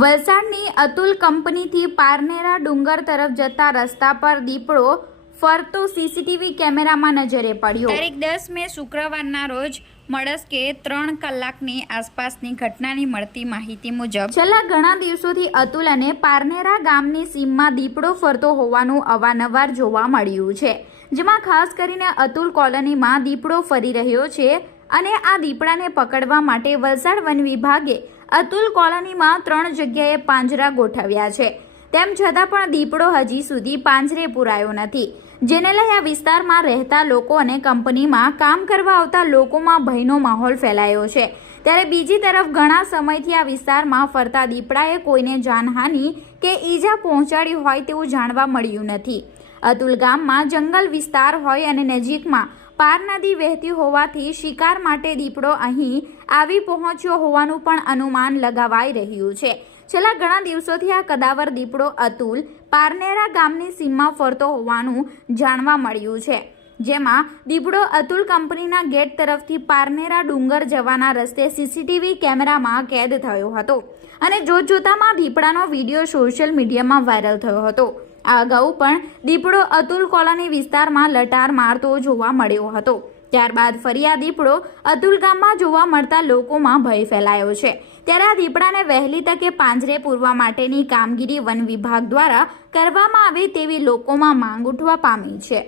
વલસાડની અતુલ કંપનીથી પારનેરા ડુંગર તરફ જતા રસ્તા પર દીપડો ફરતો સીસીટીવી કેમેરામાં નજરે પડ્યો. તારીખ દસ મે શુક્રવારના રોજ મળસ્કે ત્રણ કલાકની આસપાસની ઘટનાની મળતી માહિતી મુજબ છેલ્લા ઘણા દિવસોથી અતુલ અને પારનેરા ગામની સીમમાં દીપડો ફરતો હોવાનું અવારનવાર જોવા મળ્યું છે જેમાં ખાસ કરીને અતુલ કોલોનીમાં દીપડો ફરી રહ્યો છે અને આ દીપડાને પકડવા માટે વલસાડ વન વિભાગે અતુલ કોલોનીમાં ત્રણ જગ્યાએ પાંજરા ગોઠવ્યા છે. તેમ છતાં પણ દીપડો હજી સુધી પાંજરે પુરાયો નથી. જેને લઈ આ વિસ્તારમાં રહેતા લોકો અને કંપનીમાં કામ કરવા આવતા લોકોમાં ભયનો માહોલ ફેલાયો છે. ત્યારે બીજી તરફ ઘણા સમયથી આ વિસ્તારમાં ફરતા દીપડાએ કોઈને જાનહાનિ કે ઈજા પહોંચાડી હોય તેવું જાણવા મળ્યું નથી. અતુલ ગામમાં જંગલ વિસ્તાર હોય અને નજીકમાં પાર નદી વહેતી હોવાથી શિકાર માટે દીપડો અહીં આવી પહોંચ્યો હોવાનું પણ અનુમાન લગાવાઈ રહ્યું છે. છેલ્લા ઘણા દિવસોથી આ કદાવર દીપડો અતુલ પારનેરા ગામની સીમમાં ફરતો હોવાનું જાણવા મળ્યું છે. જેમાં દીપડો અતુલ કંપનીના ગેટ તરફથી પારનેરા ડુંગર જવાના રસ્તે સીસીટીવી કેમેરામાં કેદ થયો હતો અને જોતજોતામાં દીપડાનો વીડિયો સોશિયલ મીડિયામાં વાયરલ થયો હતો. આ અગાઉ પણ દીપડો અતુલ કોલોની વિસ્તારમાં લટાર મારતો જોવા મળ્યો હતો. ત્યારબાદ ફરી આ દીપડો અતુલ ગામમાં જોવા મળતા લોકોમાં ભય ફેલાયો છે. ત્યારે આ દીપડાને વહેલી તકે પાંજરે પૂરવા માટેની કામગીરી વન વિભાગ દ્વારા કરવામાં આવે તેવી લોકોમાં માંગ ઉઠવા પામી છે.